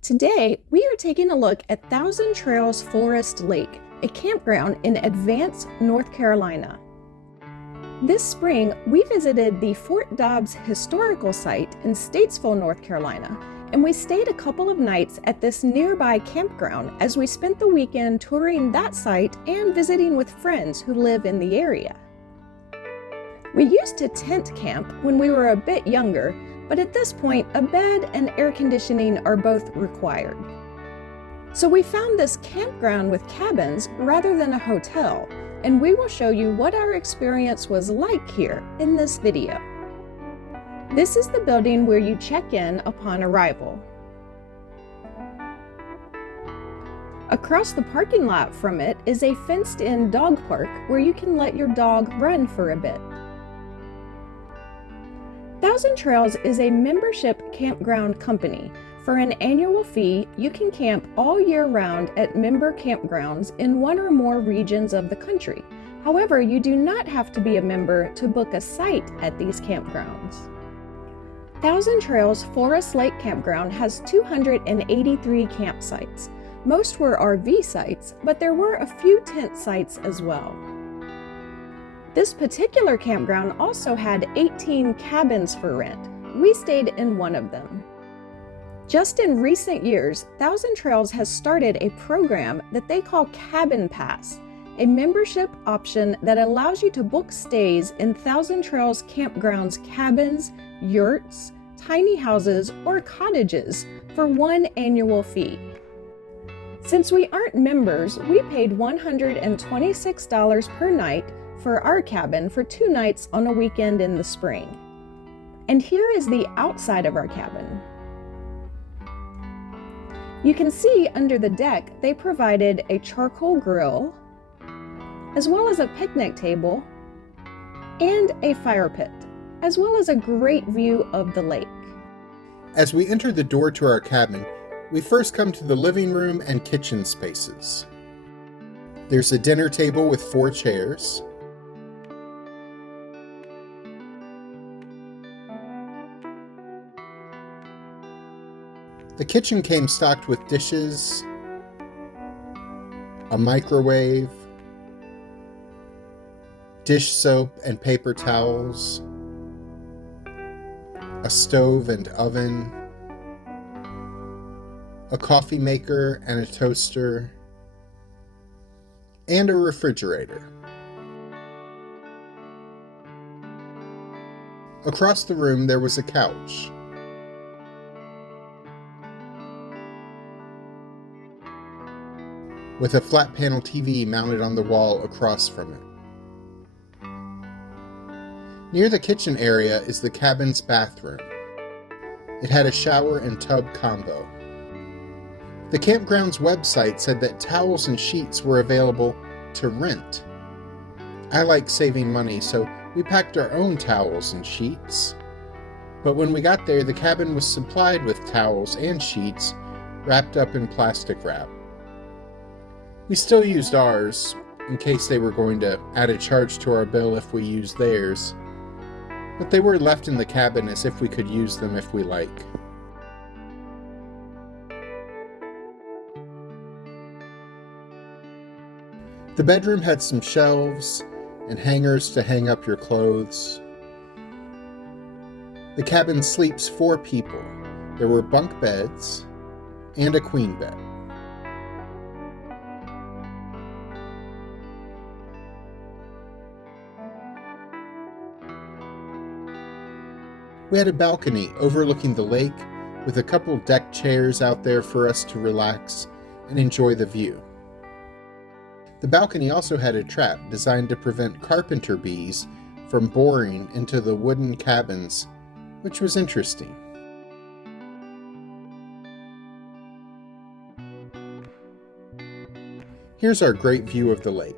Today, we are taking a look at Thousand Trails Forest Lake, a campground in Advance, North Carolina. This spring, we visited the Fort Dobbs historical site in Statesville, North Carolina, and we stayed a couple of nights at this nearby campground as we spent the weekend touring that site and visiting with friends who live in the area. We used to tent camp when we were a bit younger, but at this point, a bed and air conditioning are both required. So we found this campground with cabins rather than a hotel, and we will show you what our experience was like here in this video. This is the building where you check in upon arrival. Across the parking lot from it is a fenced-in dog park where you can let your dog run for a bit. Thousand Trails is a membership campground company. For an annual fee, you can camp all year round at member campgrounds in one or more regions of the country. However, you do not have to be a member to book a site at these campgrounds. Thousand Trails Forest Lake Campground has 283 campsites. Most were RV sites, but there were a few tent sites as well. This particular campground also had 18 cabins for rent. We stayed in one of them. Just in recent years, Thousand Trails has started a program that they call Cabin Pass, a membership option that allows you to book stays in Thousand Trails campgrounds' cabins, yurts, tiny houses, or cottages for one annual fee. Since we aren't members, we paid $126 per night for our cabin for 2 nights on a weekend in the spring. And here is the outside of our cabin. You can see under the deck they provided a charcoal grill, as well as a picnic table, and a fire pit, as well as a great view of the lake. As we enter the door to our cabin, we first come to the living room and kitchen spaces. There's a dinner table with 4 chairs. The kitchen came stocked with dishes, a microwave, dish soap and paper towels, a stove and oven, a coffee maker and a toaster, and a refrigerator. Across the room there was a couch. With a flat panel TV mounted on the wall across from it. Near the kitchen area is the cabin's bathroom. It had a shower and tub combo. The campground's website said that towels and sheets were available to rent. I like saving money, so we packed our own towels and sheets. But when we got there, the cabin was supplied with towels and sheets wrapped up in plastic wrap. We still used ours, in case they were going to add a charge to our bill if we used theirs, but they were left in the cabin as if we could use them if we like. The bedroom had some shelves and hangers to hang up your clothes. The cabin sleeps 4 people. There were bunk beds and a queen bed. We had a balcony overlooking the lake with a couple deck chairs out there for us to relax and enjoy the view. The balcony also had a trap designed to prevent carpenter bees from boring into the wooden cabins, which was interesting. Here's our great view of the lake.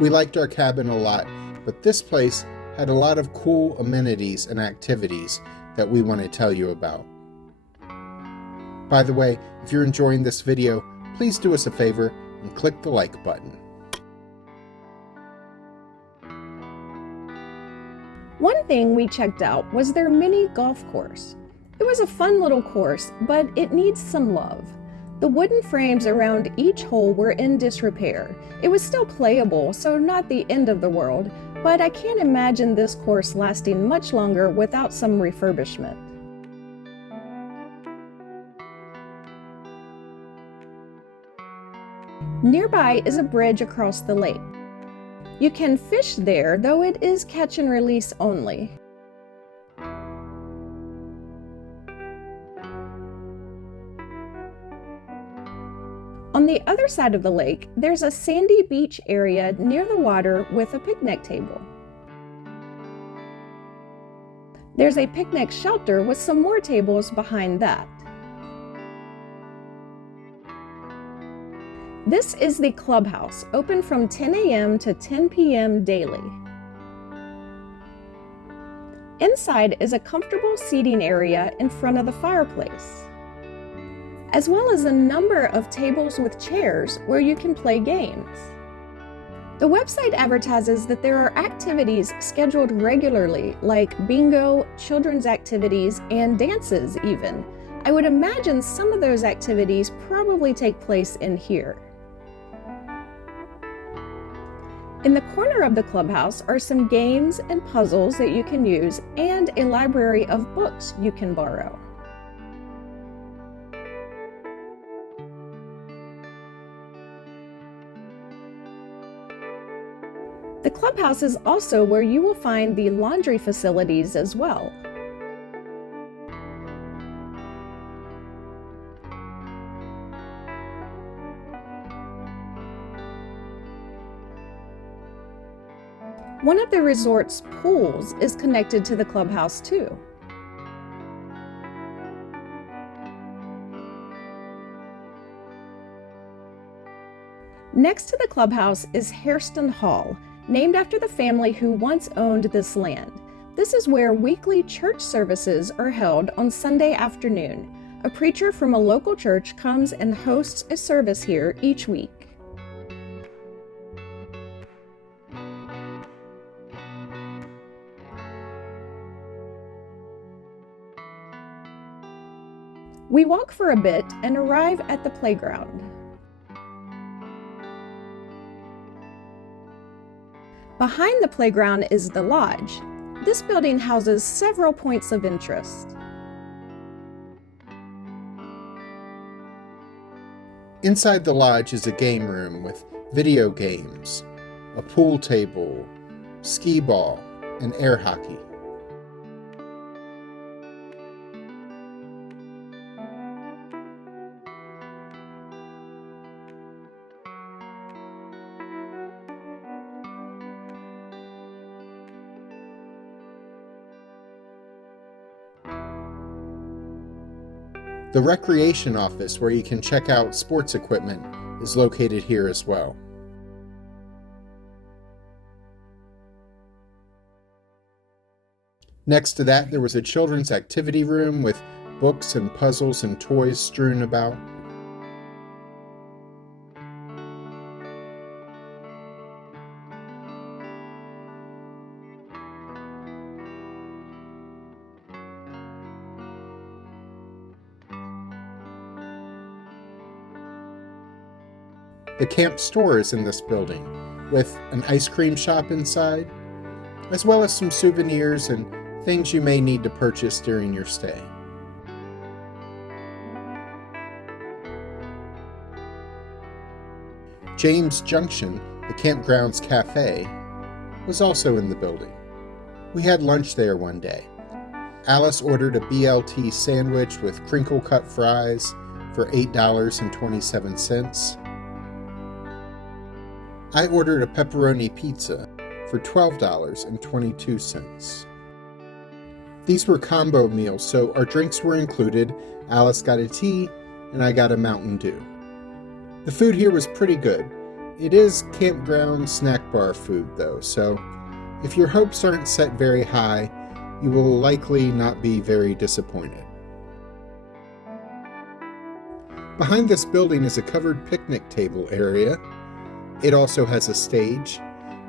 We liked our cabin a lot, but this place had a lot of cool amenities and activities that we want to tell you about. By the way, if you're enjoying this video, please do us a favor and click the like button. One thing we checked out was their mini golf course. It was a fun little course, but it needs some love. The wooden frames around each hole were in disrepair. It was still playable, so not the end of the world, but I can't imagine this course lasting much longer without some refurbishment. Nearby is a bridge across the lake. You can fish there, though it is catch and release only. On the other side of the lake, there's a sandy beach area near the water with a picnic table. There's a picnic shelter with some more tables behind that. This is the clubhouse, open from 10 a.m. to 10 p.m. daily. Inside is a comfortable seating area in front of the fireplace, as well as a number of tables with chairs where you can play games. The website advertises that there are activities scheduled regularly, like bingo, children's activities, and dances even. I would imagine some of those activities probably take place in here. In the corner of the clubhouse are some games and puzzles that you can use, and a library of books you can borrow. The clubhouse is also where you will find the laundry facilities as well. One of the resort's pools is connected to the clubhouse too. Next to the clubhouse is Hairston Hall, named after the family who once owned this land. This is where weekly church services are held on Sunday afternoon. A preacher from a local church comes and hosts a service here each week. We walk for a bit and arrive at the playground. Behind the playground is the lodge. This building houses several points of interest. Inside the lodge is a game room with video games, a pool table, skee ball, and air hockey. The recreation office, where you can check out sports equipment, is located here as well. Next to that, there was a children's activity room with books and puzzles and toys strewn about. The camp store is in this building, with an ice cream shop inside, as well as some souvenirs and things you may need to purchase during your stay. James Junction, the Campground's Cafe, was also in the building. We had lunch there one day. Alice ordered a BLT sandwich with crinkle-cut fries for $8.27. I ordered a pepperoni pizza for $12.22. These were combo meals, so our drinks were included. Alice got a tea, and I got a Mountain Dew. The food here was pretty good. It is campground snack bar food, though, so if your hopes aren't set very high, you will likely not be very disappointed. Behind this building is a covered picnic table area. It also has a stage.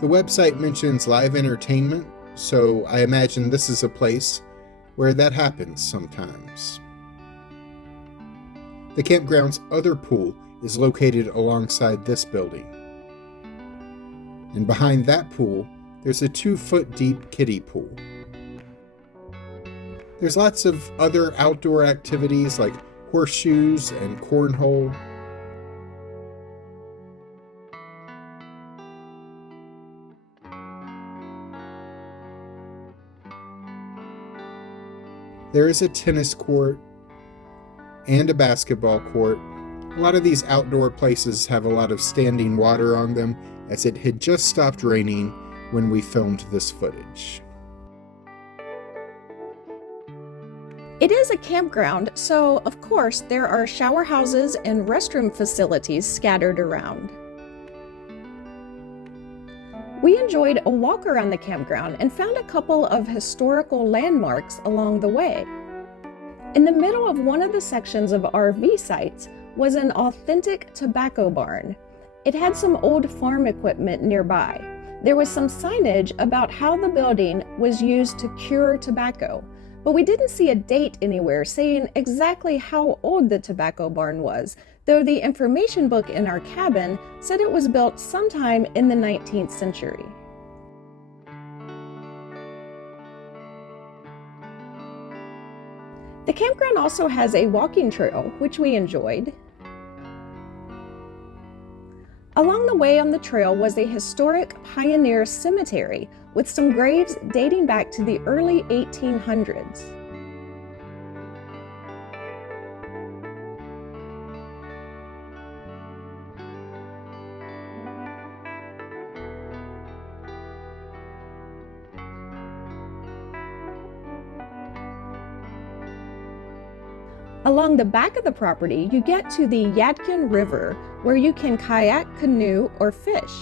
The website mentions live entertainment, so I imagine this is a place where that happens sometimes. The campground's other pool is located alongside this building. And behind that pool, there's a 2-foot deep kiddie pool. There's lots of other outdoor activities like horseshoes and cornhole. There is a tennis court and a basketball court. A lot of these outdoor places have a lot of standing water on them, as it had just stopped raining when we filmed this footage. It is a campground, so of course there are shower houses and restroom facilities scattered around. We enjoyed a walk around the campground and found a couple of historical landmarks along the way. In the middle of one of the sections of RV sites was an authentic tobacco barn. It had some old farm equipment nearby. There was some signage about how the building was used to cure tobacco, but we didn't see a date anywhere saying exactly how old the tobacco barn was, though the information book in our cabin said it was built sometime in the 19th century. The campground also has a walking trail, which we enjoyed. Along the way on the trail was a historic pioneer cemetery with some graves dating back to the early 1800s. Along the back of the property, you get to the Yadkin River, where you can kayak, canoe, or fish.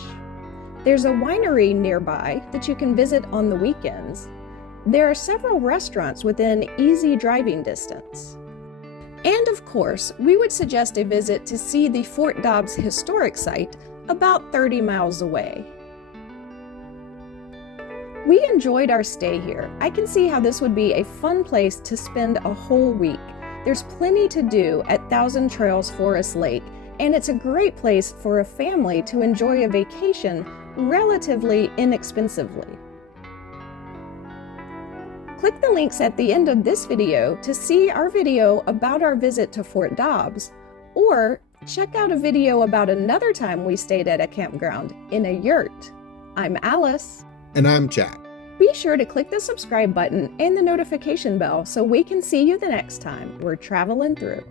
There's a winery nearby that you can visit on the weekends. There are several restaurants within easy driving distance. And of course, we would suggest a visit to see the Fort Dobbs historic site about 30 miles away. We enjoyed our stay here. I can see how this would be a fun place to spend a whole week. There's plenty to do at Thousand Trails Forest Lake, and it's a great place for a family to enjoy a vacation relatively inexpensively. Click the links at the end of this video to see our video about our visit to Fort Dobbs, or check out a video about another time we stayed at a campground in a yurt. I'm Alice. And I'm Jack. Be sure to click the subscribe button and the notification bell so we can see you the next time we're traveling through.